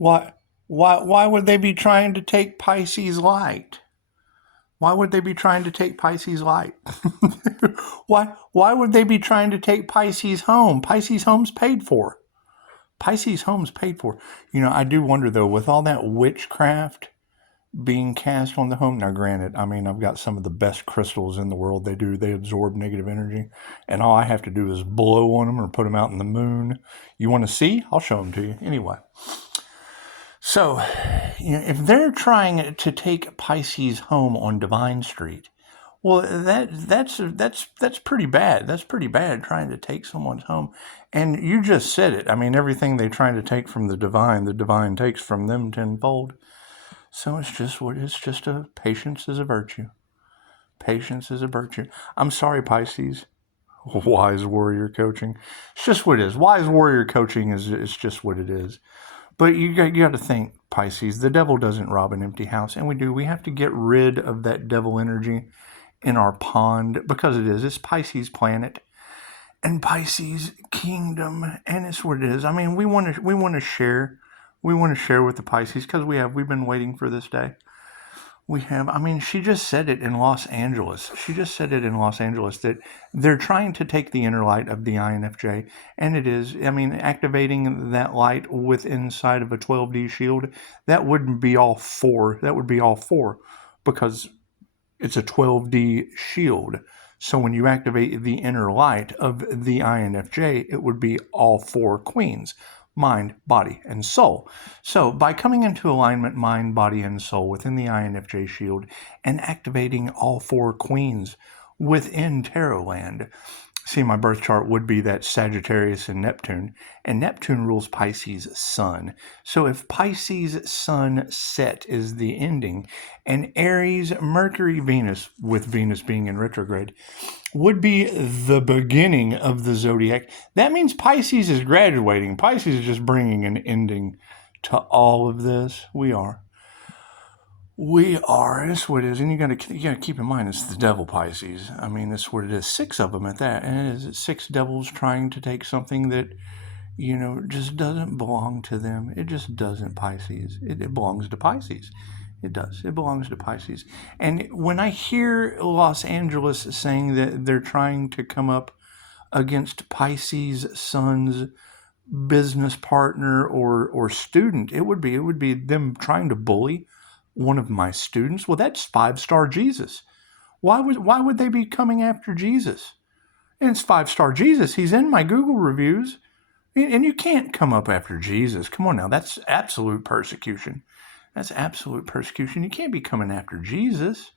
Why, why would they be trying to take Pisces light? Why would they be trying to take Pisces light? Why would they be trying to take Pisces home? Pisces home's paid for. Pisces home's paid for. You know, I do wonder though, with all that witchcraft being cast on the home. Now, granted, I mean, I've got some of the best crystals in the world. They absorb negative energy, and all I have to do is blow on them or put them out in the moon. You want to see? I'll show them to you. Anyway. So, you know, if they're trying to take Pisces home on Divine Street, well, that's pretty bad. That's pretty bad, trying to take someone's home. And you just said it. I mean, everything they're trying to take from the divine takes from them tenfold. So it's just a patience is a virtue. Patience is a virtue. I'm sorry, Pisces. Wise warrior coaching. It's just what it is. Wise warrior coaching is just what it is. But you got to think, Pisces, the devil doesn't rob an empty house. And we have to get rid of that devil energy in our pond, because it's Pisces planet and Pisces kingdom. And it's what it is. I mean, we want to share. We want to share with the Pisces because we've been waiting for this day. We have, I mean, she just said it in Los Angeles. She just said it in Los Angeles that they're trying to take the inner light of the INFJ. And it is, I mean, activating that light with inside of a 12D shield, that wouldn't be all four. That would be all four because it's a 12D shield. So when you activate the inner light of the INFJ, it would be all four queens. Mind, body, and soul. So by coming into alignment, mind, body, and soul within the INFJ shield and activating all four queens within Tarot land, see, my birth chart would be that Sagittarius and Neptune rules Pisces sun. So if Pisces sun set is the ending, and Aries, Mercury, Venus, with Venus being in retrograde, would be the beginning of the zodiac, that means Pisces is graduating. Pisces is just bringing an ending to all of this. We are. That's what it is. And you gotta keep in mind, it's the devil, Pisces. I mean, that's what it is. 6 of them at that. And it is 6 devils trying to take something that, you know, just doesn't belong to them. It just doesn't, Pisces. It belongs to Pisces. It does. It belongs to Pisces. And when I hear Los Angeles saying that they're trying to come up against Pisces sun's business partner or student, it would be them trying to bully one of my students. Well, that's 5-star Jesus. Why would they be coming after Jesus? And it's 5-star Jesus. He's in my Google reviews. And you can't come up after Jesus. Come on now. That's absolute persecution. That's absolute persecution. You can't be coming after Jesus.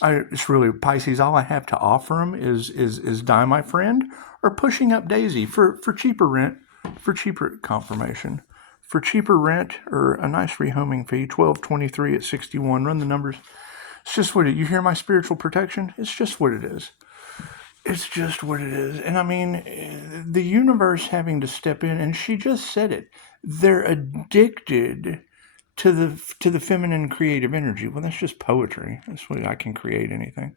It's really, Pisces, all I have to offer them is Die My Friend or Pushing Up Daisy for cheaper rent, for cheaper confirmation. For cheaper rent or a nice rehoming fee, $12.23 at 61. Run the numbers. It's just what you hear my spiritual protection? It's just what it is. It's just what it is. And I mean, the universe having to step in, and she just said it. They're addicted to the feminine creative energy. Well, that's just poetry. That's what I can create anything.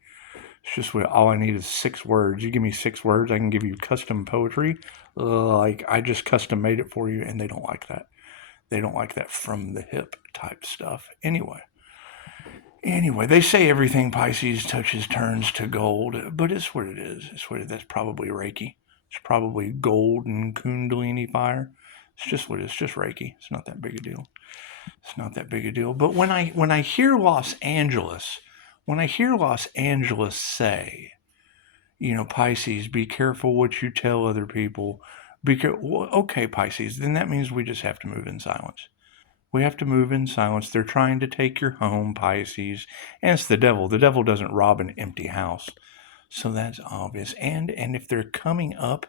It's just what all I need is 6 words. You give me 6 words, I can give you custom poetry. Like I just custom made it for you, and they don't like that. They don't like that from the hip type stuff. Anyway, they say everything Pisces touches turns to gold, but it's what it is. That's probably Reiki. It's probably gold and Kundalini fire. It's just what it is. It's just Reiki. It's not that big a deal. It's not that big a deal. But when I hear Los Angeles say, you know, Pisces, be careful what you tell other people. Okay, Pisces, then that means we just have to move in silence. We have to move in silence. They're trying to take your home, Pisces. And it's the devil. The devil doesn't rob an empty house. So that's obvious. And if they're coming up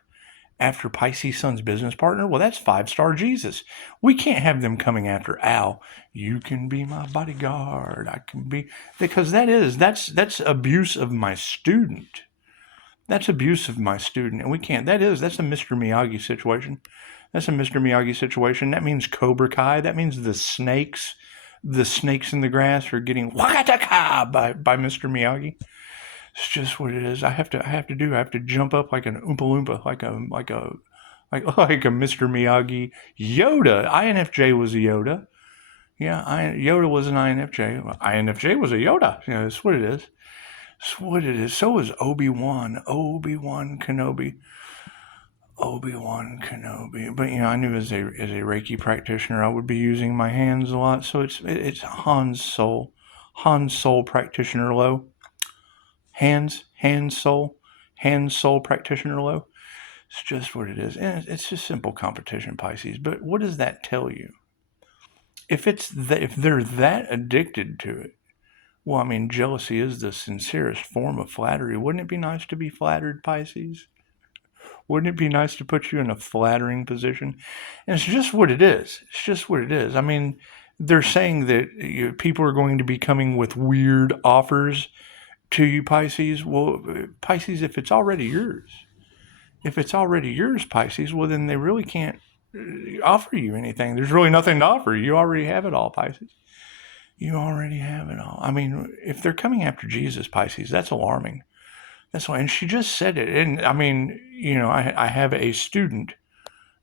after Pisces sun's business partner, well, that's 5-star Jesus. We can't have them coming after Al. You can be my bodyguard. I can be, because that's abuse of my student. That's abuse of my student, and we can't. That's a Mr. Miyagi situation. That's a Mr. Miyagi situation. That means Cobra Kai. That means the snakes in the grass are getting wakataka by Mr. Miyagi. It's just what it is. I have to jump up like an Oompa Loompa, like a Mr. Miyagi. Yoda. INFJ was a Yoda. Yeah, Yoda was an INFJ. INFJ was a Yoda. That's what it is. That's what it is. So was Obi-Wan. Obi-Wan Kenobi. Obi-Wan Kenobi. But I knew as a Reiki practitioner, I would be using my hands a lot. So it's Han's soul. Han's soul practitioner Lowe. Hands soul practitioner Lowe. It's just what it is. And it's just simple competition, Pisces. But what does that tell you? If they're that addicted to it, well, I mean, jealousy is the sincerest form of flattery. Wouldn't it be nice to be flattered, Pisces? Wouldn't it be nice to put you in a flattering position? And it's just what it is. It's just what it is. I mean, they're saying that people are going to be coming with weird offers to you, Pisces. Well, Pisces, if it's already yours, Pisces, well, then they really can't offer you anything. There's really nothing to offer. You already have it all, Pisces. You already have it all. I mean, if they're coming after Jesus, Pisces, that's alarming. That's why. And she just said it. And I mean, I have a student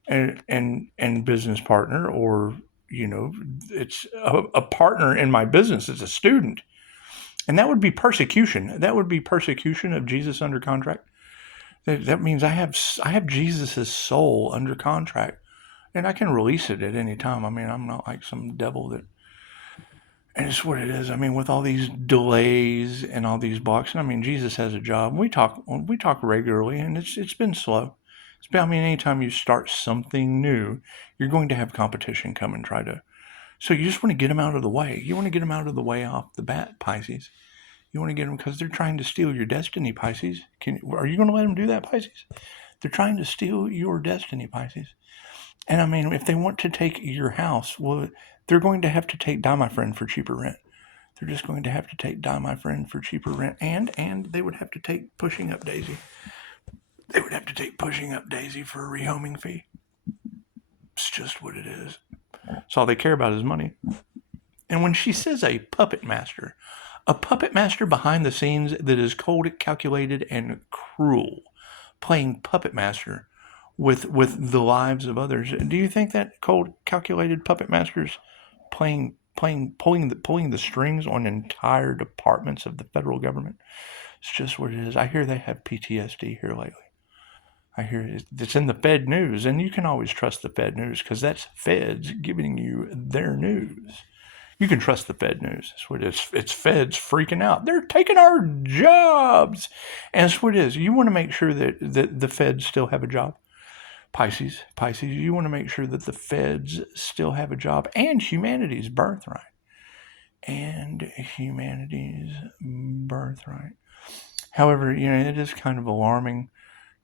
and business partner, or, it's a partner in my business. It's a student. And that would be persecution. That would be persecution of Jesus under contract. That means I have Jesus's soul under contract, and I can release it at any time. I mean, I'm not like some devil that. And it's what it is. I mean, with all these delays and all these blocks, and I mean, Jesus has a job. We talk regularly, and it's been slow. I mean, anytime you start something new, you're going to have competition come and try to. So you just want to get them out of the way. You want to get them out of the way off the bat, Pisces. You want to get them because they're trying to steal your destiny, Pisces. Are you going to let them do that, Pisces? They're trying to steal your destiny, Pisces. And I mean, if they want to take your house, well, they're going to have to take Die My Friend for cheaper rent. They're just going to have to take Die My Friend for cheaper rent. And they would have to take Pushing Up Daisy. They would have to take Pushing Up Daisy for a rehoming fee. It's just what it is. It's all they care about is money. And when she says a puppet master behind the scenes that is cold, calculated, and cruel, playing puppet master with the lives of others. Do you think that cold, calculated puppet master's pulling the strings on entire departments of the federal government? It's just what it is. I hear they have PTSD here lately. I hear it's in the Fed news, and you can always trust the Fed news because that's Feds giving you their news. You can trust the Fed news. That's what it is. It's Feds freaking out. They're taking our jobs. And that's what it is. You want to make sure that the Feds still have a job. Pisces, you want to make sure that the Feds still have a job and humanity's birthright. However, it is kind of alarming,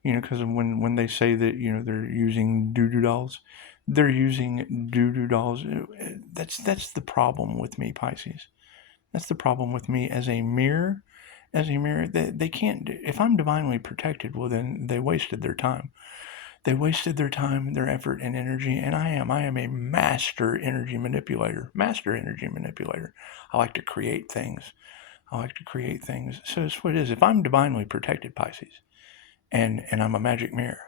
because when they say that, they're using doo-doo dolls. They're using doo-doo dolls. That's the problem with me, Pisces. That's the problem with me as a mirror. They can't. If I'm divinely protected, well, then they wasted their time. They wasted their time, their effort, and energy. And I am a master energy manipulator. I like to create things. So that's what it is. If I'm divinely protected, Pisces, and I'm a magic mirror,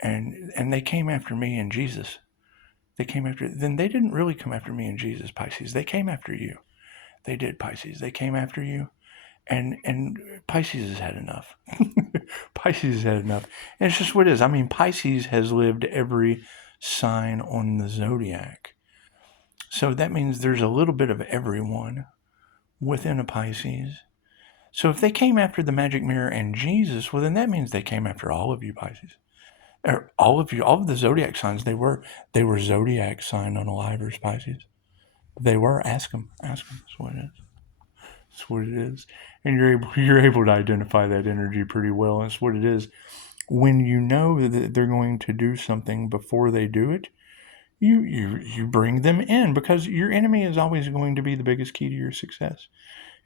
and they came after me and Jesus, then they didn't really come after me and Jesus, Pisces. They came after you. They did, Pisces. They came after you. And Pisces has had enough. Pisces has had enough. And it's just what it is. I mean, Pisces has lived every sign on the zodiac. So that means there's a little bit of everyone within a Pisces. So if they came after the magic mirror and Jesus, well, then that means they came after all of you, Pisces. Or all of you, all of the zodiac signs. They were zodiac sign unalivers, Pisces. They were. Ask them. That's what it is. That's what it is. And you're able to identify that energy pretty well. That's what it is. When you know that they're going to do something before they do it, you bring them in, because your enemy is always going to be the biggest key to your success.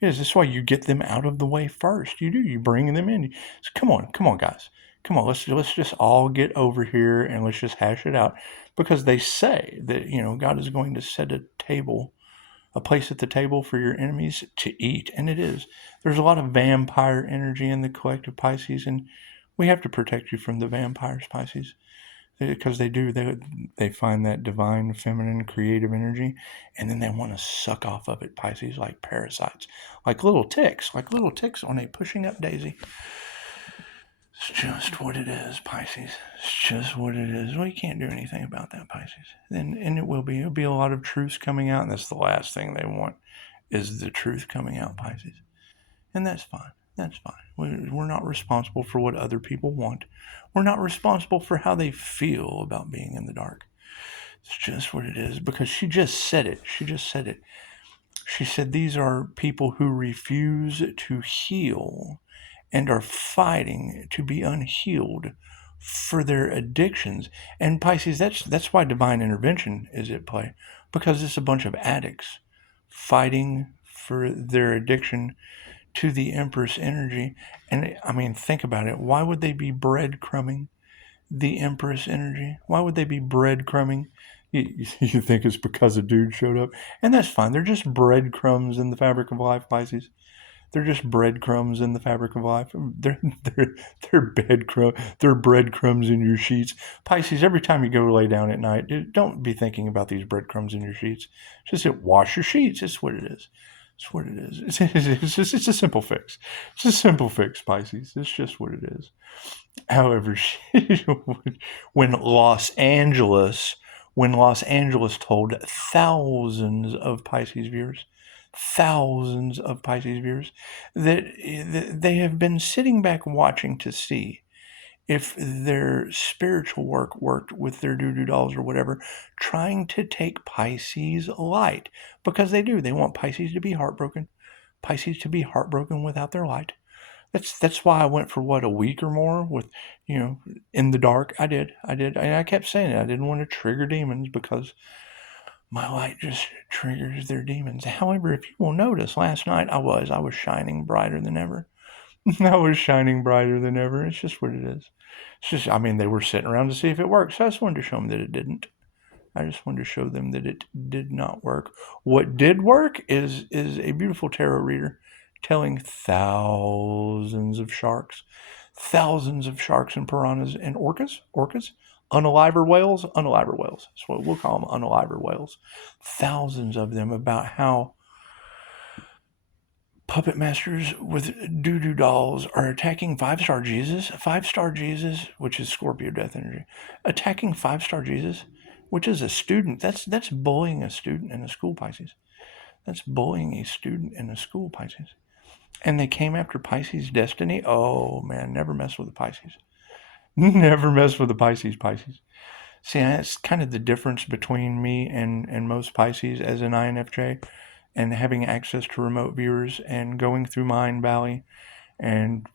That's why you get them out of the way first. You bring them in. So come on, guys. Come on, let's just all get over here and let's just hash it out. Because they say that, God is going to set a place at the table for your enemies to eat. And it is. There's a lot of vampire energy in the collective, Pisces, and we have to protect you from the vampires, Pisces. Because they find that divine, feminine, creative energy, and then they want to suck off of it, Pisces, like parasites, like little ticks on a pushing up daisy. It's just what it is, Pisces. It's just what it is. Well, you can't do anything about that, Pisces. And it'll be a lot of truths coming out, and that's the last thing they want, is the truth coming out, Pisces. And that's fine. That's fine. We're not responsible for what other people want. We're not responsible for how they feel about being in the dark. It's just what it is, because she just said it. She said these are people who refuse to heal and are fighting to be unhealed for their addictions. And Pisces, that's why divine intervention is at play, because it's a bunch of addicts fighting for their addiction to the Empress energy. And I mean, think about it. Why would they be breadcrumbing the Empress energy? Why would they be breadcrumbing? You think it's because a dude showed up? And that's fine. They're just breadcrumbs in the fabric of life, Pisces. They're just breadcrumbs in the fabric of life. They're breadcrumbs in your sheets. Pisces, every time you go lay down at night, don't be thinking about these breadcrumbs in your sheets. Just wash your sheets. It's what it is. It's what it is. It's a simple fix. It's a simple fix, Pisces. It's just what it is. However, when Los Angeles told thousands of Pisces viewers that they have been sitting back watching to see if their spiritual work worked with their doo-doo dolls or whatever, trying to take Pisces light, because they do. They want Pisces to be heartbroken, without their light. That's why I went for a week or more with, in the dark. I did. I kept saying it. I didn't want to trigger demons, because my light just triggers their demons. However, if you will notice, last night I was shining brighter than ever. I was shining brighter than ever. It's just what it is. It's just, they were sitting around to see if it worked. So I just wanted to show them that it didn't. I just wanted to show them that it did not work. What did work is a beautiful tarot reader telling thousands of sharks and piranhas and orcas, unaliver whales. That's what we'll call them, unaliver whales. Thousands of them, about how puppet masters with doo-doo dolls are attacking five-star Jesus, which is Scorpio death energy, attacking five-star Jesus, which is a student. That's bullying a student in a school, Pisces. That's bullying a student in a school, Pisces. And they came after Pisces' destiny. Oh, man, never mess with the Pisces. Never mess with the Pisces. See, that's kind of the difference between me and most Pisces as an INFJ, and having access to remote viewers and going through Mind Valley and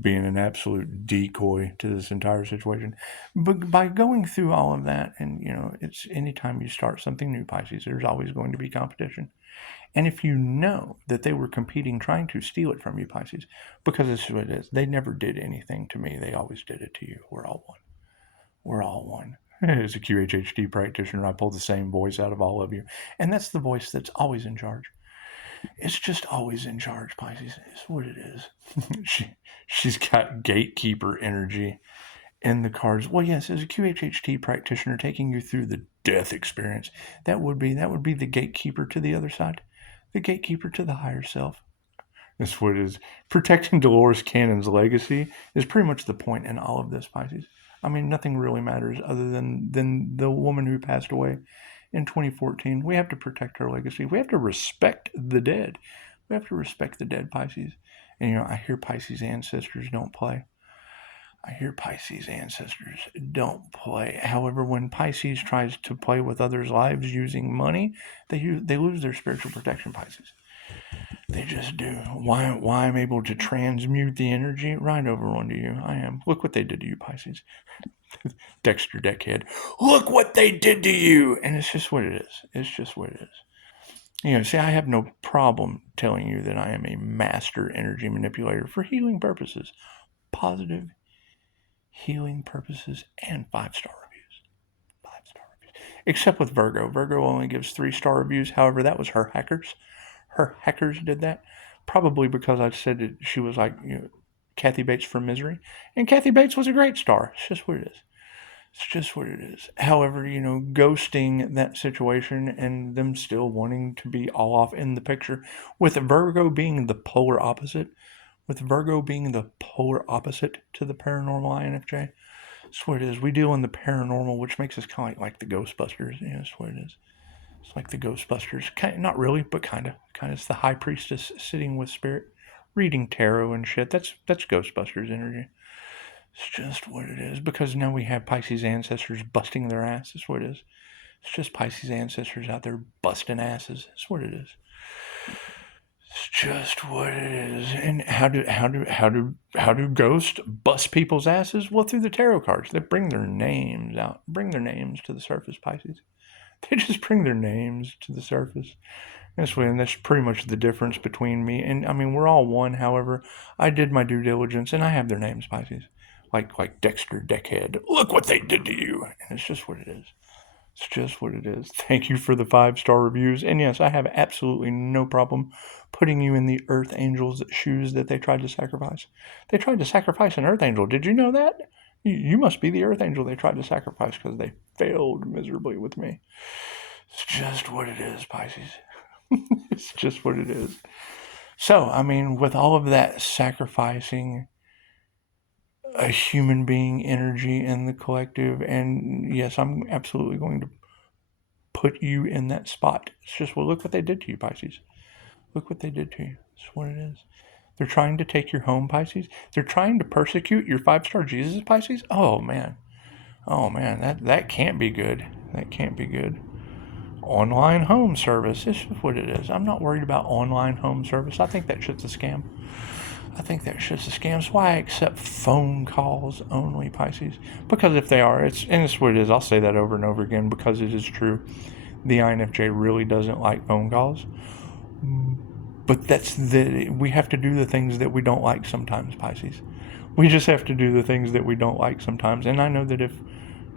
being an absolute decoy to this entire situation. But by going through all of that, and, it's anytime you start something new, Pisces, there's always going to be competition. And if you know that they were competing, trying to steal it from you, Pisces, because this is what it is. They never did anything to me. They always did it to you. We're all one. We're all one. As a QHHT practitioner, I pull the same voice out of all of you. And that's the voice that's always in charge. It's just always in charge, Pisces. It's what it is. She's got gatekeeper energy in the cards. Well, yes, as a QHHT practitioner taking you through the death experience, that would be the gatekeeper to the other side. The gatekeeper to the higher self. That's what it is. Protecting Dolores Cannon's legacy is pretty much the point in all of this, Pisces. Nothing really matters other than the woman who passed away in 2014. We have to protect her legacy. We have to respect the dead. We have to respect the dead, Pisces. And, I hear Pisces ancestors don't play. However, when Pisces tries to play with others' lives using money, they lose their spiritual protection, Pisces. They just do. Why I'm able to transmute the energy right over onto you. I am. Look what they did to you, Pisces. Dexter Deckhead. Look what they did to you. And it's just what it is. See, I have no problem telling you that I am a master energy manipulator for healing purposes. Positive healing purposes and 5-star reviews. 5-star reviews. Except with Virgo. Virgo only gives 3-star reviews. However, that was her hackers. Her hackers did that. Probably because I said that she was like, Kathy Bates from Misery. And Kathy Bates was a great star. It's just what it is. It's just what it is. However, ghosting that situation and them still wanting to be all off in the picture, with Virgo being the polar opposite, to the paranormal INFJ. That's what it is. We deal in the paranormal, which makes us kind of like the Ghostbusters. Yeah, that's what it is. It's like the Ghostbusters. Kind of, not really, but kind of. Kind of, it's the high priestess sitting with spirit, reading tarot and shit. That's Ghostbusters energy. It's just what it is. Because now we have Pisces ancestors busting their ass. That's what it is. It's just Pisces ancestors out there busting asses. That's what it is. It's just what it is. And how do ghosts bust people's asses? Well, through the tarot cards. They bring their names out. Bring their names to the surface, Pisces. They just bring their names to the surface. And that's pretty much the difference between me and, I mean, we're all one. However, I did my due diligence and I have their names, Pisces. Like Dexter Deckhead. Look what they did to you. And it's just what it is. It's just what it is. Thank you for the 5-star reviews. And yes, I have absolutely no problem putting you in the Earth Angel's shoes that they tried to sacrifice. They tried to sacrifice an Earth Angel. Did you know that? You must be the Earth Angel they tried to sacrifice because they failed miserably with me. It's just what it is, Pisces. It's just what it is. So, I mean, with all of that sacrificing a human being energy in the collective, and yes, I'm absolutely going to put you in that spot. It's just, well, look what they did to you, Pisces. Look what they did to you. That's what it is. They're trying to take your home, Pisces. They're trying to persecute your 5-star Jesus, Pisces. Oh man, that can't be good. That can't be good. Online home service. This is what it is. I'm not worried about online home service. I think that shit's a scam. That's why I accept phone calls only, Pisces. Because if they are, it's what it is. I'll say that over and over again because it is true. The INFJ really doesn't like phone calls. But we have to do the things that we don't like sometimes, Pisces. We just have to do the things that we don't like sometimes. And I know that if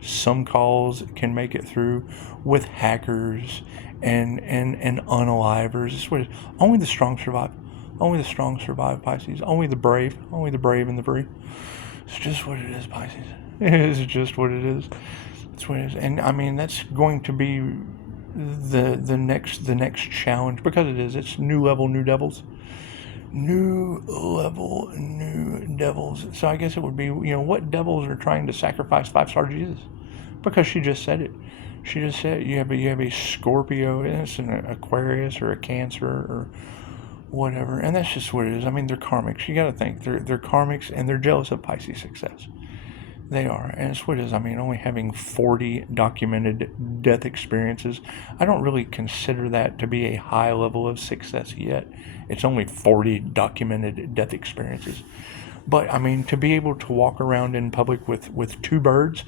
some calls can make it through with hackers and unalivers, it's what it is. Only the strong survive. Only the strong survive, Pisces. Only the brave and the free. It's just what it is, Pisces. It's just what it is. It's what it is. And I mean, that's going to be the next challenge, because it's new level, new devils. New level, new devils. So I guess it would be, what devils are trying to sacrifice 5-star Jesus? Because she just said it. She just said you have a Scorpio, and it's an Aquarius or a Cancer or whatever, and that's just what it is. I mean, they're karmics. You got to think they're karmics, and they're jealous of Pisces success. They are, and it's what it is. I mean, only having 40 documented death experiences, I don't really consider that to be a high level of success yet. It's only 40 documented death experiences. But I mean, to be able to walk around in public with two birds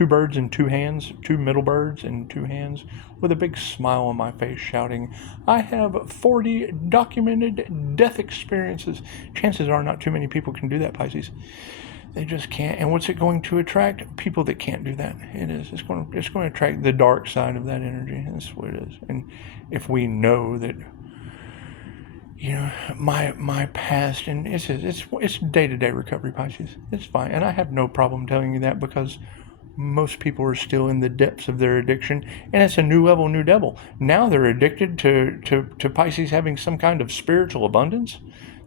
in two hands, two middle birds in two hands, with a big smile on my face, shouting, I have 40 documented death experiences. Chances are not too many people can do that, Pisces. They just can't. And what's it going to attract? People that can't do that. It is. It's going to attract the dark side of that energy. That's what it is. And if we know that, my past, and it's day-to-day recovery, Pisces. It's fine. And I have no problem telling you that, because most people are still in the depths of their addiction, and it's a new level, new devil. Now they're addicted to Pisces having some kind of spiritual abundance.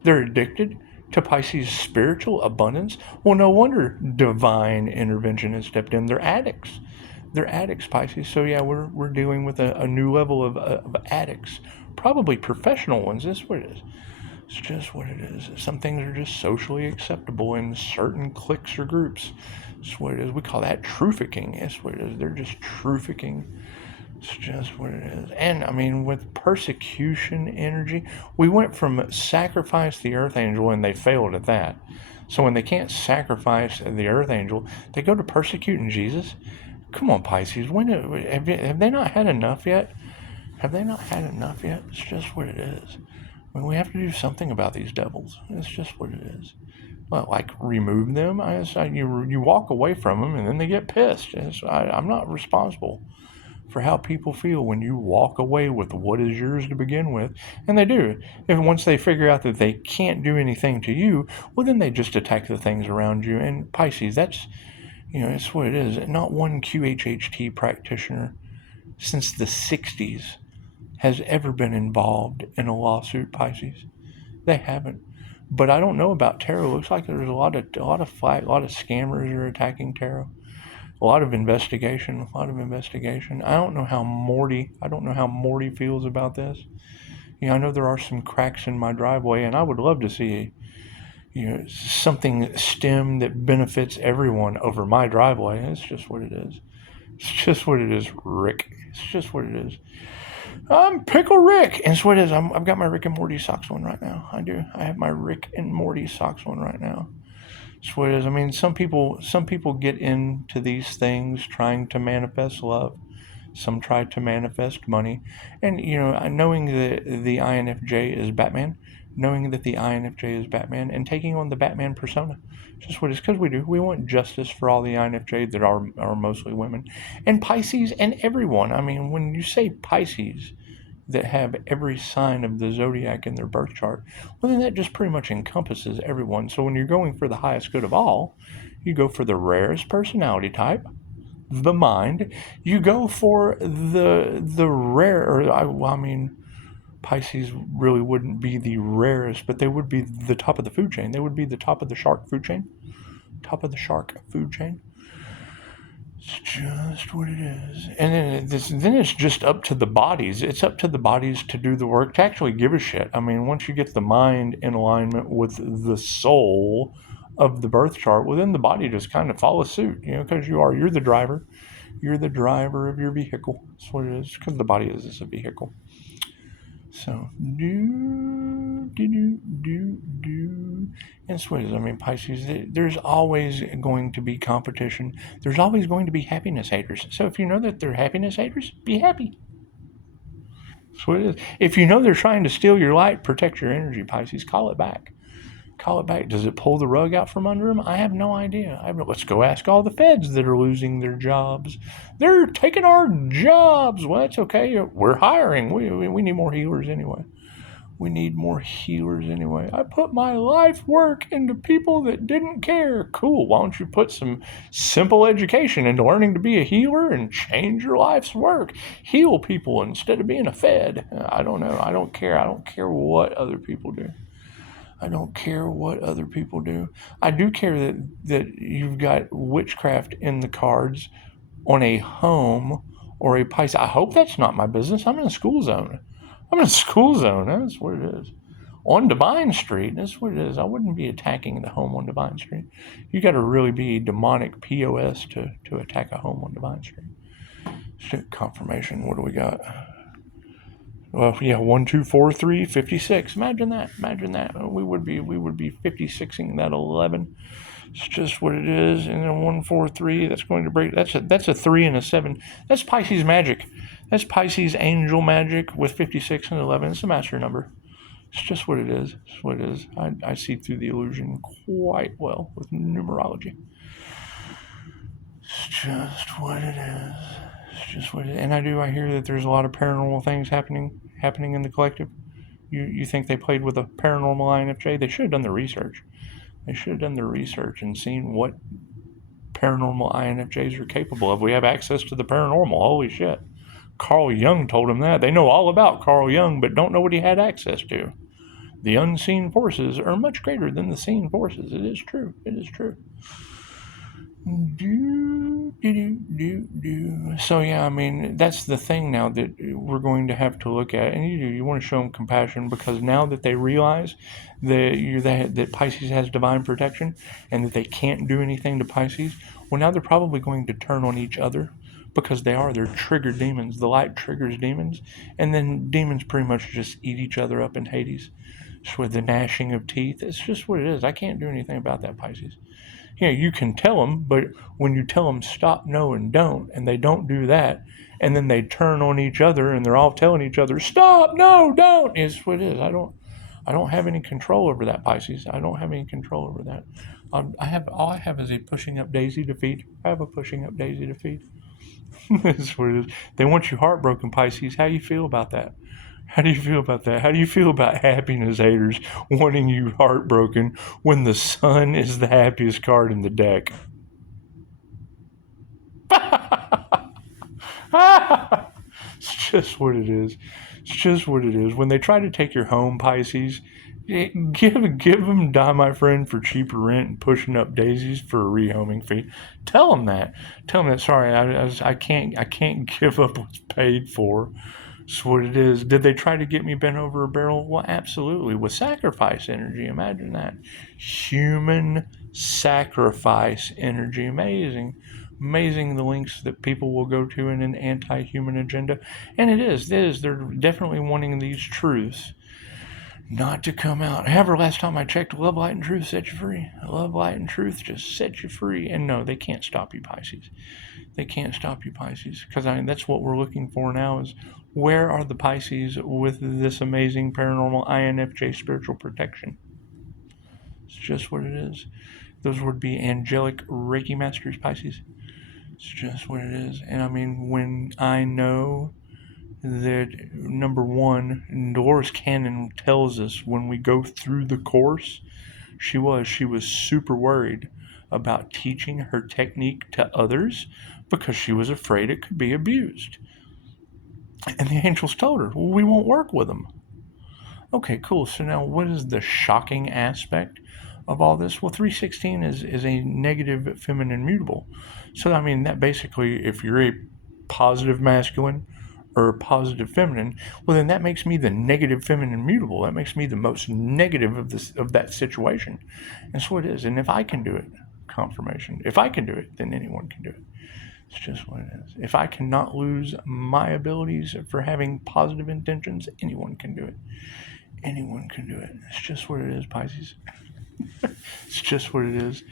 They're addicted to Pisces' spiritual abundance. Well, no wonder divine intervention has stepped in. They're addicts. They're addicts, Pisces. So yeah, we're dealing with a new level of addicts, probably professional ones. That's what it is. It's just what it is. Some things are just socially acceptable in certain cliques or groups. That's what it is. We call that trufficking. That's what it is. They're just trufficking. It's just what it is. And I mean, with persecution energy, we went from sacrifice the Earth Angel, and they failed at that. So when they can't sacrifice the Earth Angel, they go to persecuting Jesus. Come on, Pisces. Have they not had enough yet? Have they not had enough yet? It's just what it is. I mean, we have to do something about these devils. It's just what it is. Well, like remove them. You walk away from them, and then they get pissed. I'm not responsible for how people feel when you walk away with what is yours to begin with. And they do. And once they figure out that they can't do anything to you, well, then they just attack the things around you. And Pisces, It's what it is. Not one QHHT practitioner since the 60s has ever been involved in a lawsuit, Pisces. They haven't. But I don't know about tarot. Looks like there's a lot of fight, a lot of scammers are attacking tarot. A lot of investigation. I don't know how Morty feels about this. I know there are some cracks in my driveway, and I would love to see something stem that benefits everyone over my driveway. It's just what it is. It's just what it is, Rick. It's just what it is. I'm Pickle Rick. And it's what it is. I've got my Rick and Morty socks on right now. I do. I have my Rick and Morty socks on right now. It's what it is. I mean, some people get into these things trying to manifest love. Some try to manifest money. And, knowing that the INFJ is Batman, and taking on the Batman persona. Just what it is, because we do. We want justice for all the INFJ that are mostly women. And Pisces and everyone. I mean, when you say Pisces that have every sign of the zodiac in their birth chart, well, then that just pretty much encompasses everyone. So when you're going for the highest good of all, you go for the rarest personality type, the mind. You go for the rare, Pisces really wouldn't be the rarest, but they would be the top of the food chain. They would be the top of the shark food chain. It's just what it is. And then it's just up to the bodies. It's up to the bodies to do the work, to actually give a shit. I mean, once you get the mind in alignment with the soul of the birth chart, well, then the body just kind of follows suit, because you're the driver. You're the driver of your vehicle. That's what it is, because the body is a vehicle. So, and that's what it is. I mean, Pisces, there's always going to be competition. There's always going to be happiness haters. So if you know that they're happiness haters, be happy. That's what it is. If you know they're trying to steal your light, protect your energy, Pisces, call it back. Does it pull the rug out from under them? I have no idea. Let's go ask all the feds that are losing their jobs. They're taking our jobs. Well, that's okay. We're hiring. We need more healers anyway. I put my life work into people that didn't care. Cool. Why don't you put some simple education into learning to be a healer and change your life's work? Heal people instead of being a fed. I don't know. I don't care. I don't care what other people do. I do care that you've got witchcraft in the cards on a home or a Pisces. I hope that's not my business. I'm in a school zone. That's what it is. On Divine Street, that's what it is. I wouldn't be attacking the home on Divine Street. You got to really be demonic POS to attack a home on Divine Street. Shit, confirmation. What do we got? Well, yeah, 1, 2, 4, 3, 56. Imagine that. We would be 56ing that 11. It's just what it is. And then 1, 4, 3. That's going to break. That's a 3 and a 7. That's Pisces magic. That's Pisces angel magic with 56 and 11. It's a master number. It's just what it is. I see through the illusion quite well with numerology. It's just what it is. And I hear that there's a lot of paranormal things happening in the collective. You think they played with a paranormal INFJ? They should have done the research. And seen what paranormal INFJs are capable of. We have access to the paranormal. Holy shit. Carl Jung told them that. They know all about Carl Jung, but don't know what he had access to. The unseen forces are much greater than the seen forces. It is true. So yeah, I mean, that's the thing now that we're going to have to look at. And you want to show them compassion, because now that they realize that Pisces has divine protection and that they can't do anything to Pisces, well, now they're probably going to turn on each other, because they're triggered demons. The light triggers demons, and then demons pretty much just eat each other up in Hades. It's with the gnashing of teeth. It's just what it is. I can't do anything about that, Pisces. You can tell them, but when you tell them stop, no, and don't, and they don't do that, and then they turn on each other, and they're all telling each other, stop, no, don't, is what it is. I don't have any control over that, Pisces. I don't have any control over that. All I have is a pushing up daisy to feed. I have a pushing up daisy to feed. That's what it is. They want you heartbroken, Pisces. How do you feel about that? How do you feel about happiness haters wanting you heartbroken when the sun is the happiest card in the deck? It's just what it is. It's just what it is. When they try to take your home, Pisces, give them die, my friend, for cheaper rent and pushing up daisies for a rehoming fee. Tell them that. Tell them that. Sorry, I can't give up what's paid for. That's what it is. Did they try to get me bent over a barrel? Well, absolutely. With sacrifice energy, imagine that. Human sacrifice energy. Amazing. Amazing the lengths that people will go to in an anti-human agenda. And it is. They're definitely wanting these truths not to come out. However, last time I checked, love, light, and truth set you free. Love, light, and truth just set you free. And no, they can't stop you, Pisces. They can't stop you, Pisces. Because that's what we're looking for now is where are the Pisces with this amazing paranormal INFJ spiritual protection? It's just what it is. Those would be angelic Reiki masters, Pisces. It's just what it is. And I mean, when I know that, number one, Dolores Cannon tells us when we go through the course, she was super worried about teaching her technique to others because she was afraid it could be abused. And the angels told her, well, we won't work with them. Okay, cool. So now what is the shocking aspect of all this? Well, 316 is a negative feminine mutable. So, I mean, that basically, if you're a positive masculine or a positive feminine, well, then that makes me the negative feminine mutable. That makes me the most negative of that situation. And so it is. And if I can do it, confirmation, if I can do it, then anyone can do it. It's just what it is. If I cannot lose my abilities for having positive intentions, anyone can do it. Anyone can do it. It's just what it is, Pisces. It's just what it is.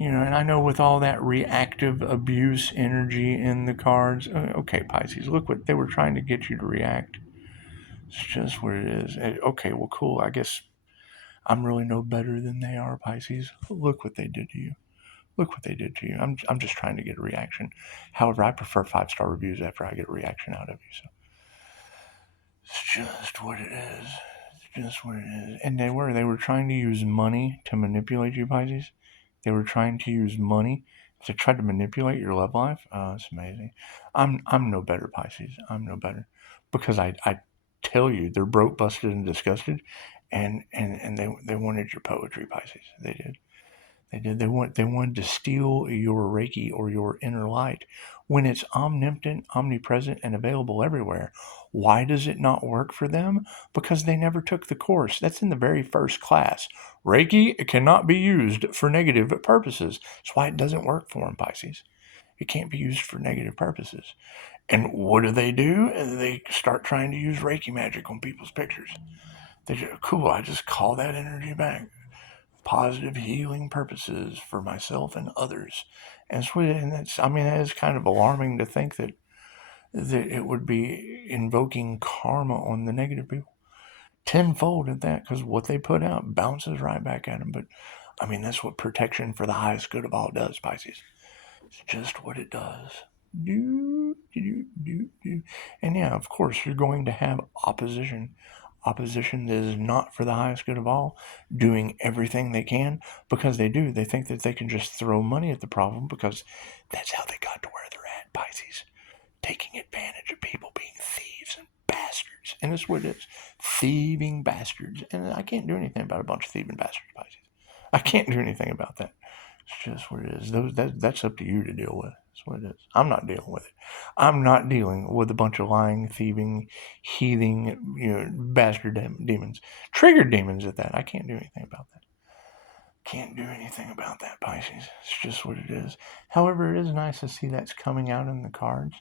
And I know with all that reactive abuse energy in the cards, okay, Pisces, look what they were trying to get you to react. It's just what it is. Okay, well, cool. I guess I'm really no better than they are, Pisces. Look what they did to you. Look what they did to you. I'm just trying to get a reaction. However, I prefer 5-star reviews after I get a reaction out of you. So it's just what it is. It's just what it is. And they were trying to use money to manipulate you, Pisces. They were trying to use money to try to manipulate your love life. Oh, it's amazing. I'm no better, Pisces. I'm no better. Because I tell you, they're broke, busted, and disgusted. And they wanted your poetry, Pisces. They did. They did. They wanted to steal your Reiki or your inner light when it's omnipotent, omnipresent, and available everywhere. Why does it not work for them? Because they never took the course. That's in the very first class. Reiki cannot be used for negative purposes. That's why it doesn't work for them, Pisces. It can't be used for negative purposes. And what do? They start trying to use Reiki magic on people's pictures. They just, cool, I just call that energy back. Positive healing purposes for myself and others. And that is kind of alarming to think that it would be invoking karma on the negative people. Tenfold at that, because what they put out bounces right back at them. But, that's what protection for the highest good of all does, Pisces. It's just what it does. And yeah, of course, you're going to have opposition. Opposition that is not for the highest good of all, doing everything they can because they do. They think that they can just throw money at the problem because that's how they got to where they're at, Pisces. Taking advantage of people being thieves and bastards. And that's what it is. Thieving bastards. And I can't do anything about a bunch of thieving bastards, Pisces. I can't do anything about that. It's just what it is. That's up to you to deal with. That's what it is. I'm not dealing with it. I'm not dealing with a bunch of lying, thieving, heathing, bastard demons. Triggered demons at that. I can't do anything about that. Can't do anything about that, Pisces. It's just what it is. However, it is nice to see that's coming out in the cards.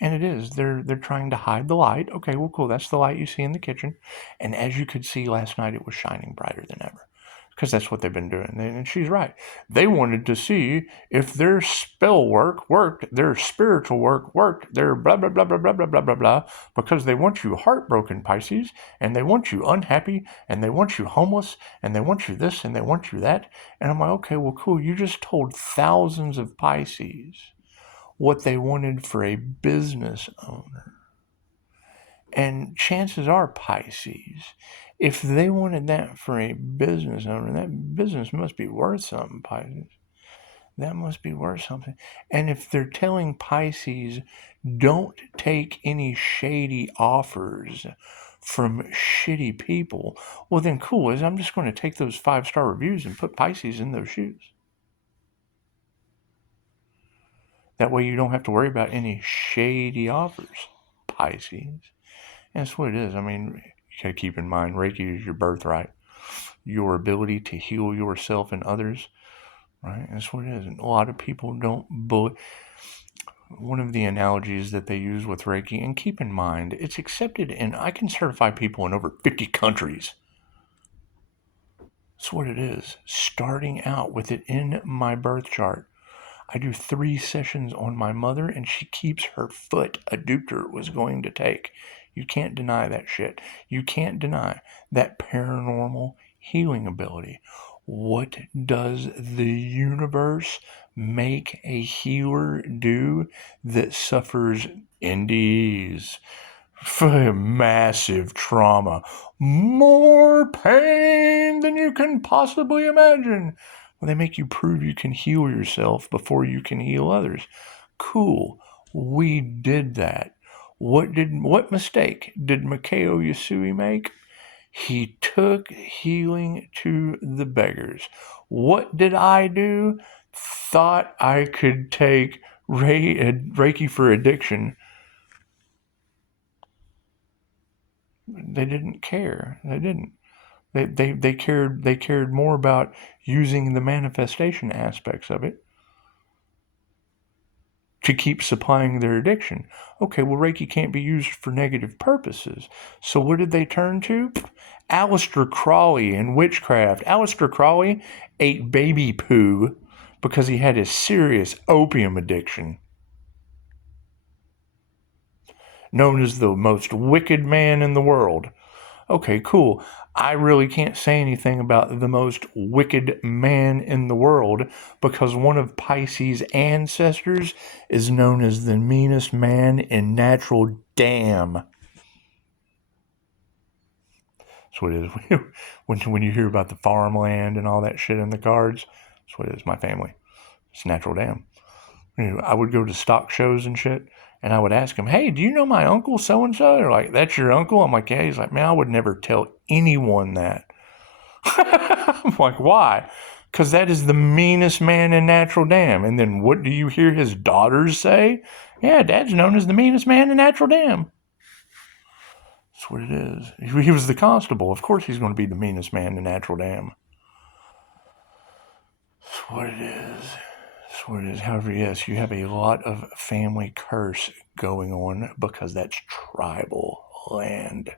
And it is. They're trying to hide the light. Okay, well, cool. That's the light you see in the kitchen. And as you could see last night, it was shining brighter than ever. Because that's what they've been doing. And she's right. They wanted to see if their spell work worked, their spiritual work worked, their blah, blah, blah, blah, blah, blah, blah, blah, blah, because they want you heartbroken, Pisces, and they want you unhappy, and they want you homeless, and they want you this, and they want you that. And I'm like, okay, well, cool. You just told thousands of Pisces what they wanted for a business owner. And chances are, Pisces, if they wanted that for a business owner, that business must be worth something, Pisces. That must be worth something. And if they're telling Pisces, don't take any shady offers from shitty people, well then cool, is I'm just going to take those 5-star reviews and put Pisces in those shoes. That way you don't have to worry about any shady offers, Pisces. And that's what it is. I mean, you got to keep in mind, Reiki is your birthright. Your ability to heal yourself and others, right? That's what it is. And a lot of people don't believe. One of the analogies that they use with Reiki, and keep in mind, it's accepted in, I can certify people in over 50 countries. That's what it is. Starting out with it in my birth chart. I do 3 sessions on my mother, and she keeps her foot. A adductor was going to take. You can't deny that shit. You can't deny that paranormal healing ability. What does the universe make a healer do that suffers NDEs, massive trauma, more pain than you can possibly imagine? Well, they make you prove you can heal yourself before you can heal others. Cool. We did that. What mistake did Mikao Yasui make? He took healing to the beggars. What did I do? Thought I could take Reiki for addiction. They didn't care. They didn't. They cared more about using the manifestation aspects of it to keep supplying their addiction. Okay, well, Reiki can't be used for negative purposes. So what did they turn to? Aleister Crowley and witchcraft. Aleister Crowley ate baby poo because he had a serious opium addiction. Known as the most wicked man in the world. Okay, cool. I really can't say anything about the most wicked man in the world because one of Pisces' ancestors is known as the meanest man in natural damn. That's what it is. When you hear about the farmland and all that shit in the cards, that's what it is. My family. It's natural damn. I would go to stock shows and shit, and I would ask him, hey, do you know my uncle so-and-so? They're like, that's your uncle? I'm like, yeah. He's like, man, I would never tell anyone that. I'm like, why? Because that is the meanest man in Natural Dam. And then what do you hear his daughters say? Yeah, Dad's known as the meanest man in Natural Dam. That's what it is. He was the constable. Of course he's going to be the meanest man in Natural Dam. That's what it is. That's what it is. However, yes, you have a lot of family curse going on because that's tribal land.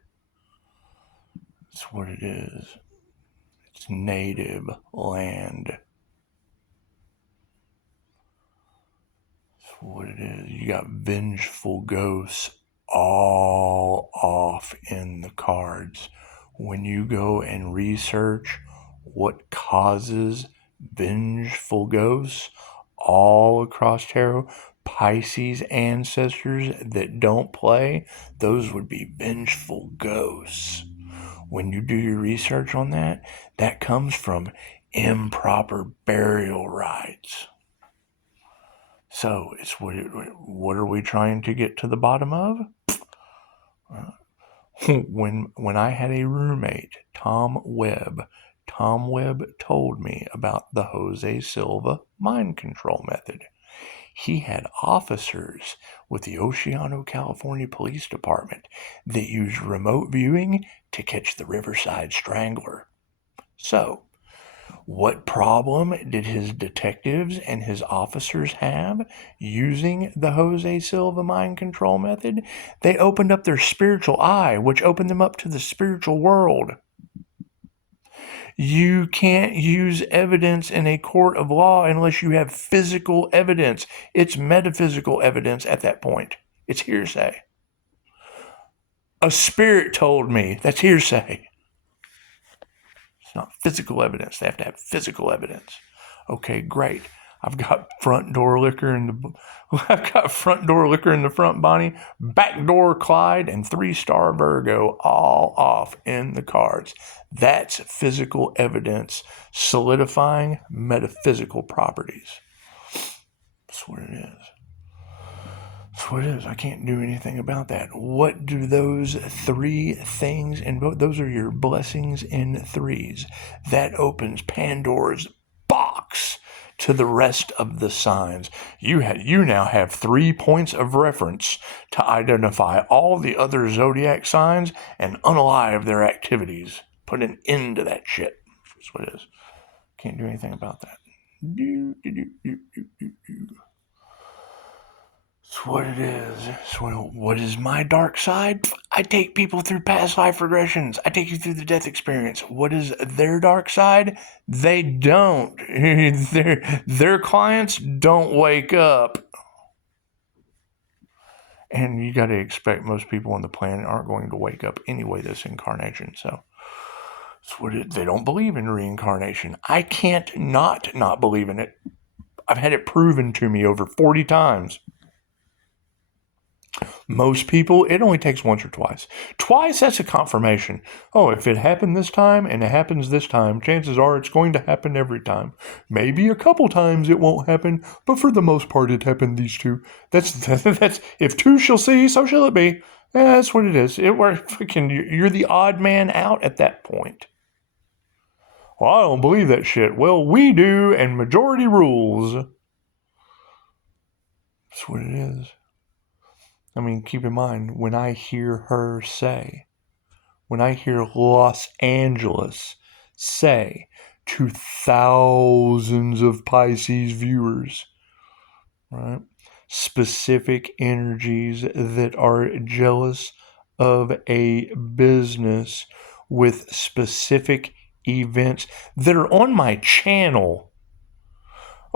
That's what it is. It's native land. That's what it is. You got vengeful ghosts all off in the cards. When you go and research what causes vengeful ghosts all across tarot, Pisces ancestors that don't play, those would be vengeful ghosts. When you do your research on that, that comes from improper burial rites. So it's what are we trying to get to the bottom of? When I had a roommate, Tom Webb told me about the Jose Silva mind control method. He had officers with the Oceano, California Police Department that used remote viewing to catch the Riverside Strangler. So, what problem did his detectives and his officers have using the Jose Silva mind control method? They opened up their spiritual eye, which opened them up to the spiritual world. You can't use evidence in a court of law unless you have physical evidence. It's metaphysical evidence at that point. It's hearsay. A spirit told me. That's hearsay. It's not physical evidence. They have to have physical evidence. Okay, great. I've got front door liquor in the front Bonnie, back door Clyde, and 3-star Virgo all off in the cards. That's physical evidence solidifying metaphysical properties. That's what it is. That's what it is. I can't do anything about that. What do those three things invoke? Those are your blessings in threes. That opens Pandora's box to the rest of the signs. You now have 3 points of reference to identify all the other zodiac signs and unalive their activities. Put an end to that shit. That's what it is. Can't do anything about that. That's what it is. So what is my dark side? I take people through past life regressions. I take you through the death experience. What is their dark side? They don't. Their clients don't wake up. And you got to expect most people on the planet aren't going to wake up anyway this incarnation. So that's what they don't believe in reincarnation. I can't not believe in it. I've had it proven to me over 40 times. Most people, it only takes once or twice. Twice, that's a confirmation. Oh, if it happened this time and it happens this time, chances are it's going to happen every time. Maybe a couple times it won't happen, but for the most part it happened these two. That's if two shall see, so shall it be. That's what it is. You're the odd man out at that point. Well, I don't believe that shit. Well, we do, and majority rules. That's what it is. I mean, keep in mind, when I hear her say, when I hear Los Angeles say to thousands of Pisces viewers, right, specific energies that are jealous of a business with specific events that are on my channel.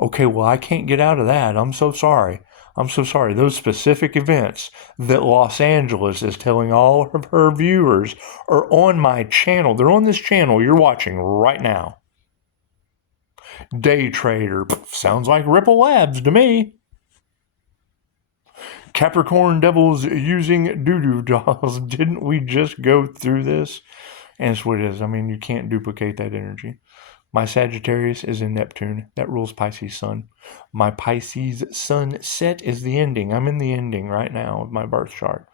Okay, well, I can't get out of that. I'm so sorry. Those specific events that Los Angeles is telling all of her viewers are on my channel. They're on this channel you're watching right now. Day Trader. Sounds like Ripple Labs to me. Capricorn Devils using doo-doo dolls. Didn't we just go through this? And it's what it is. I mean, you can't duplicate that energy. My Sagittarius is in Neptune. That rules Pisces Sun. My Pisces Sun set is the ending. I'm in the ending right now of my birth chart.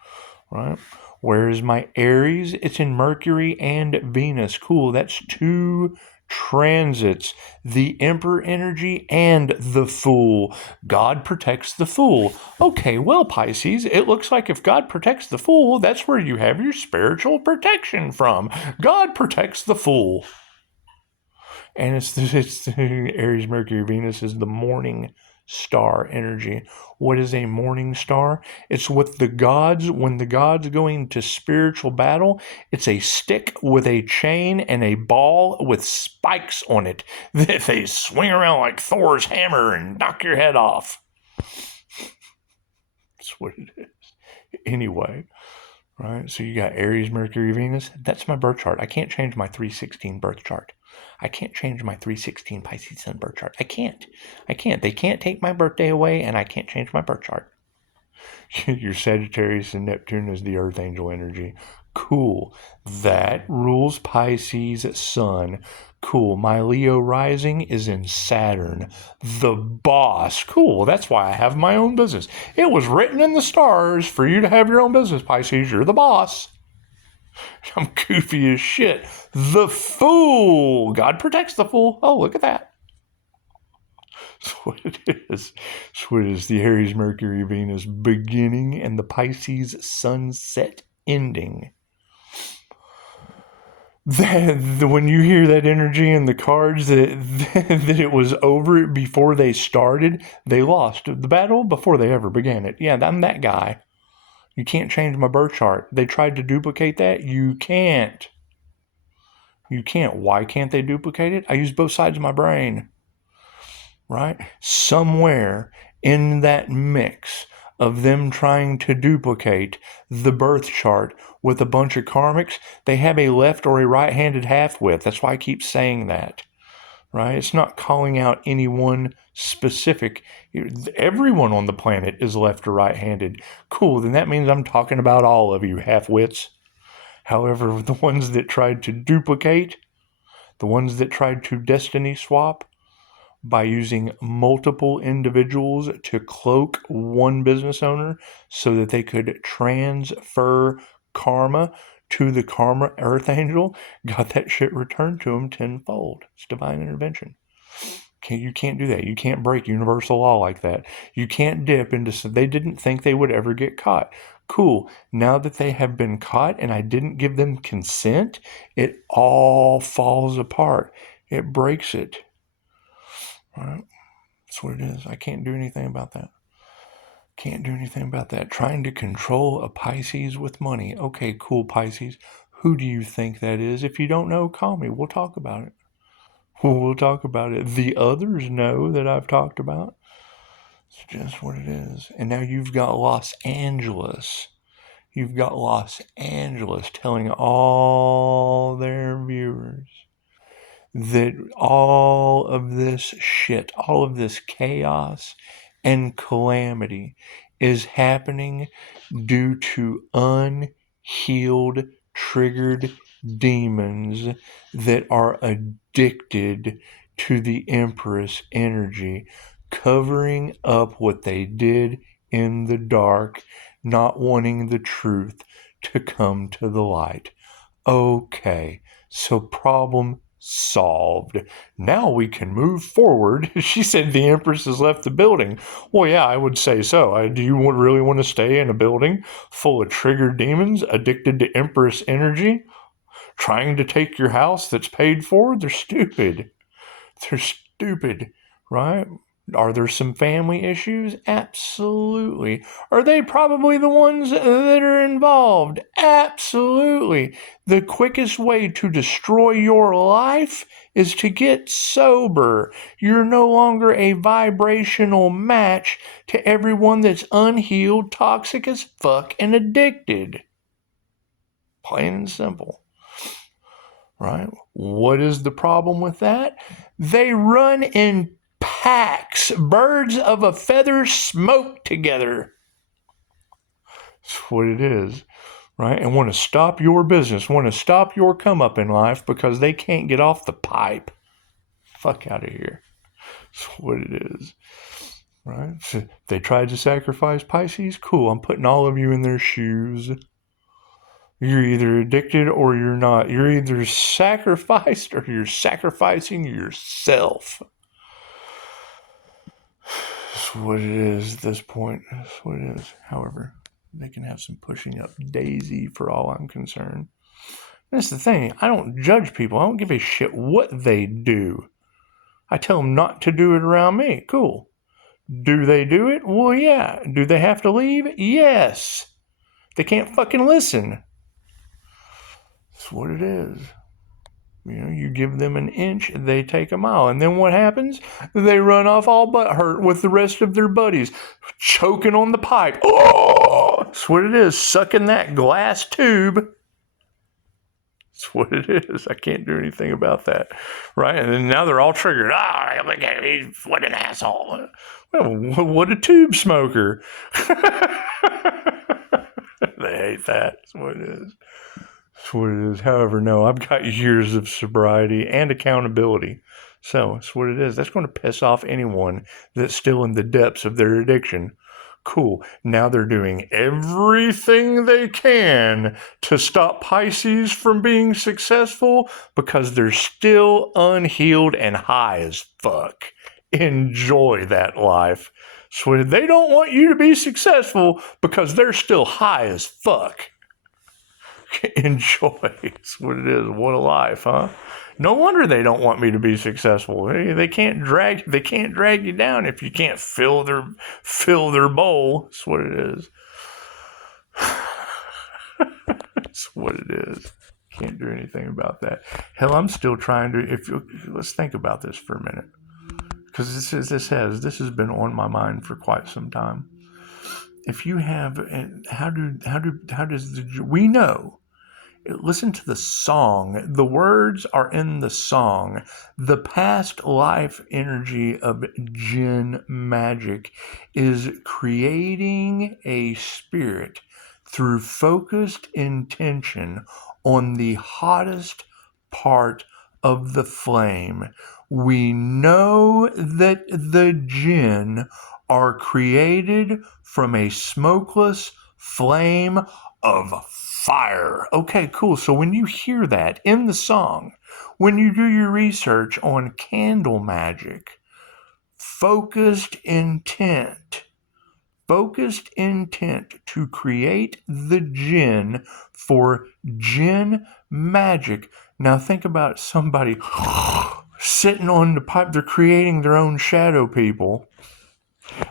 Right? Where is my Aries? It's in Mercury and Venus. Cool. That's 2 transits. The Emperor energy and the Fool. God protects the Fool. Okay, well, Pisces, it looks like if God protects the Fool, that's where you have your spiritual protection from. God protects the Fool. And it's Aries, Mercury, Venus is the morning star energy. What is a morning star? It's with the gods. When the gods go into spiritual battle, it's a stick with a chain and a ball with spikes on it that they swing around like Thor's hammer and knock your head off. That's what it is. Anyway, right? So you got Aries, Mercury, Venus. That's my birth chart. I can't change my 316 birth chart. I can't change my 316 Pisces Sun birth chart. I can't. They can't take my birthday away, and I can't change my birth chart. Your Sagittarius and Neptune is the Earth Angel energy. Cool. That rules Pisces Sun. Cool. My Leo rising is in Saturn. The boss. Cool. That's why I have my own business. It was written in the stars for you to have your own business, Pisces. You're the boss. I'm goofy as shit. The Fool. God protects the Fool. Oh, look at that. That's what it is. That's what it is. The Aries, Mercury, Venus beginning and the Pisces sunset ending. When you hear that energy in the cards that it was over before they started, they lost the battle before they ever began it. Yeah, I'm that guy. You can't change my birth chart. They tried to duplicate that. You can't. Why can't they duplicate it? I use both sides of my brain. Right? Somewhere in that mix of them trying to duplicate the birth chart with a bunch of karmics, they have a left or a right-handed half-width. That's why I keep saying that. Right? It's not calling out any one specific. Everyone on the planet is left or right-handed. Cool, then that means I'm talking about all of you half-wits. However, the ones that tried to duplicate, the ones that tried to destiny swap, by using multiple individuals to cloak one business owner so that they could transfer karma to the karma earth angel, got that shit returned to them tenfold. It's divine intervention. You can't do that. You can't break universal law like that. You can't dip into... They didn't think they would ever get caught. Cool. Now that they have been caught and I didn't give them consent, it all falls apart. It breaks it. All right? That's what it is. I can't do anything about that. Can't do anything about that. Trying to control a Pisces with money. Okay, cool, Pisces. Who do you think that is? If you don't know, call me. We'll talk about it. We'll talk about it. The others know that I've talked about. It's just what it is. And now you've got Los Angeles. You've got Los Angeles telling all their viewers that all of this shit, all of this chaos and calamity is happening due to unhealed, triggered demons that are addicted to the Empress energy, covering up what they did in the dark, not wanting the truth to come to the light. Okay, so problem solved. Now we can move forward. She said the Empress has left the building. Well, yeah, I would say so. Do you really want to stay in a building full of triggered demons addicted to Empress energy, trying to take your house that's paid for? They're stupid. They're stupid, right? Are there some family issues? Absolutely. Are they probably the ones that are involved? Absolutely. The quickest way to destroy your life is to get sober. You're no longer a vibrational match to everyone that's unhealed, toxic as fuck, and addicted. Plain and simple. Right? What is the problem with that? They run in packs. Birds of a feather smoke together. That's what it is. Right? And want to stop your business, want to stop your come up in life because they can't get off the pipe. Fuck out of here. That's what it is. Right? So they tried to sacrifice Pisces. Cool. I'm putting all of you in their shoes. You're either addicted or you're not. You're either sacrificed or you're sacrificing yourself. That's what it is at this point. That's what it is. However, they can have some pushing up daisy for all I'm concerned. That's the thing. I don't judge people. I don't give a shit what they do. I tell them not to do it around me. Cool. Do they do it? Well, yeah. Do they have to leave? Yes. They can't fucking listen. That's what it is. You give them an inch, they take a mile. And then what happens? They run off all butthurt with the rest of their buddies, choking on the pipe. Oh! That's what it is. Sucking that glass tube. That's what it is. I can't do anything about that. Right? And then now they're all triggered. What an asshole. Well, what a tube smoker. They hate that. That's what it is. That's what it is. However, no, I've got years of sobriety and accountability. So that's what it is. That's going to piss off anyone that's still in the depths of their addiction. Cool. Now they're doing everything they can to stop Pisces from being successful because they're still unhealed and high as fuck. Enjoy that life. So they don't want you to be successful because they're still high as fuck. Enjoy. That's what it is. What a life, huh? No wonder they don't want me to be successful. They can't drag you down if you can't fill their bowl. That's what it is. That's what it is. Can't do anything about that. Hell, I'm still trying to. Let's think about this for a minute, because this has been on my mind for quite some time. If you have, we know. Listen to the song. The words are in the song. The past life energy of Jinn magic is creating a spirit through focused intention on the hottest part of the flame, We know that the jinn are created from a smokeless flame of fire. Okay, cool. So when you hear that in the song, when you do your research on candle magic, focused intent to create the jinn for jinn magic. Now think about somebody sitting on the pipe. They're creating their own shadow people.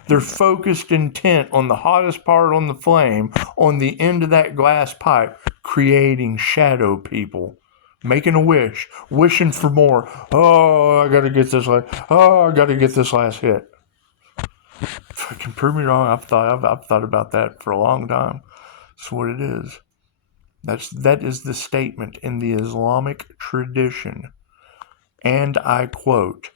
They're focused intent on the hottest part on the flame, on the end of that glass pipe, creating shadow people. Making a wish, wishing for more. Oh, I gotta get this last hit. Fucking prove me wrong. I've thought about that for a long time. That's what it is. That is the statement in the Islamic tradition. And I quote,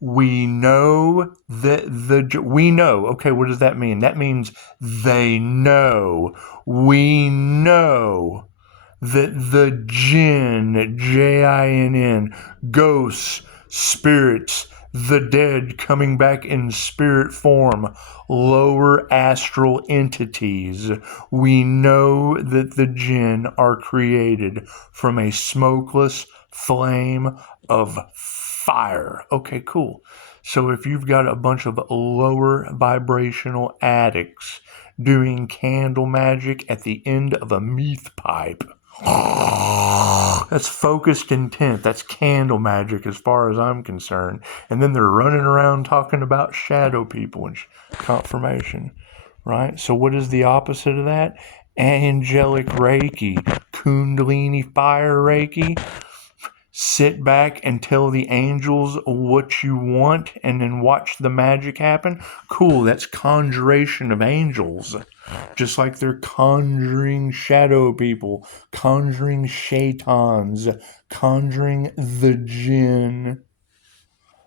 we know that we know. Okay, what does that mean? That means they know. We know that the jinn, Jinn, ghosts, spirits, the dead coming back in spirit form, lower astral entities. We know that the jinn are created from a smokeless flame of fire. Okay, cool. So if you've got a bunch of lower vibrational addicts doing candle magic at the end of a meth pipe, that's focused intent. That's candle magic as far as I'm concerned. And then they're running around talking about shadow people and confirmation, right? So what is the opposite of that? Angelic Reiki, Kundalini fire Reiki. Sit back and tell the angels what you want and then watch the magic happen. Cool, that's conjuration of angels. Just like they're conjuring shadow people, conjuring shaitans, conjuring the jinn.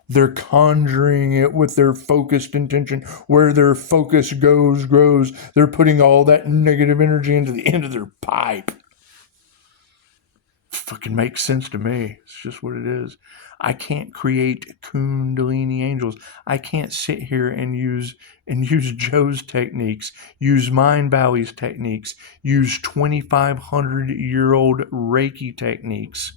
They're conjuring it with their focused intention. Where their focus goes, grows. They're putting all that negative energy into the end of their pipe. Fucking makes sense to me. It's just what it is. I can't create Kundalini angels. I can't sit here and use Joe's techniques, use Mind Valley's techniques, use 2,500-year-old Reiki techniques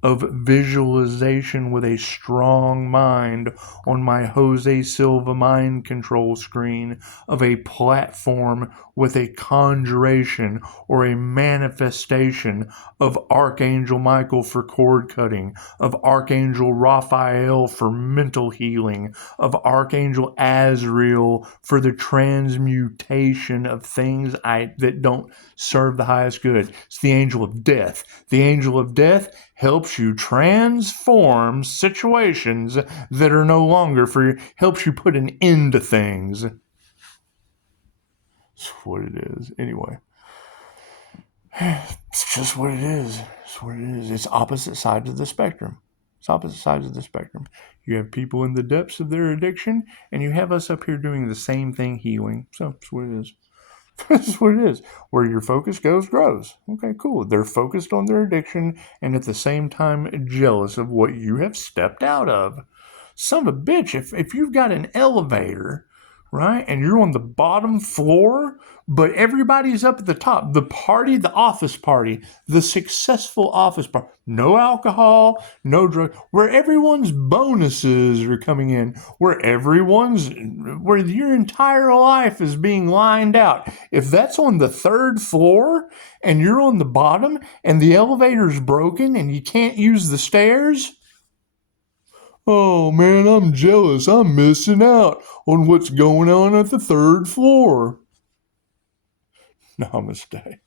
of visualization with a strong mind on my Jose Silva mind control screen of a platform with a conjuration or a manifestation of Archangel Michael for cord cutting, of Archangel Raphael for mental healing, of Archangel Azrael for the transmutation of things that don't serve the highest good. It's the angel of death. The angel of death helps you transform situations that are no longer for you, helps you put an end to things. That's what it is. Anyway, it's just what it is. It's what it is. It's opposite sides of the spectrum. It's opposite sides of the spectrum. You have people in the depths of their addiction, and you have us up here doing the same thing, healing. So that's what it is. That's what it is. Where your focus goes, grows. Okay, cool. They're focused on their addiction and at the same time jealous of what you have stepped out of. Son of a bitch, if you've got an elevator, right, and you're on the bottom floor, but everybody's up at the top, the office party, the successful office party, no alcohol, no drug, where everyone's bonuses are coming in, where your entire life is being lined out. If that's on the third floor and you're on the bottom and the elevator's broken and you can't use the stairs, oh man, I'm jealous. I'm missing out on what's going on at the third floor. Namaste.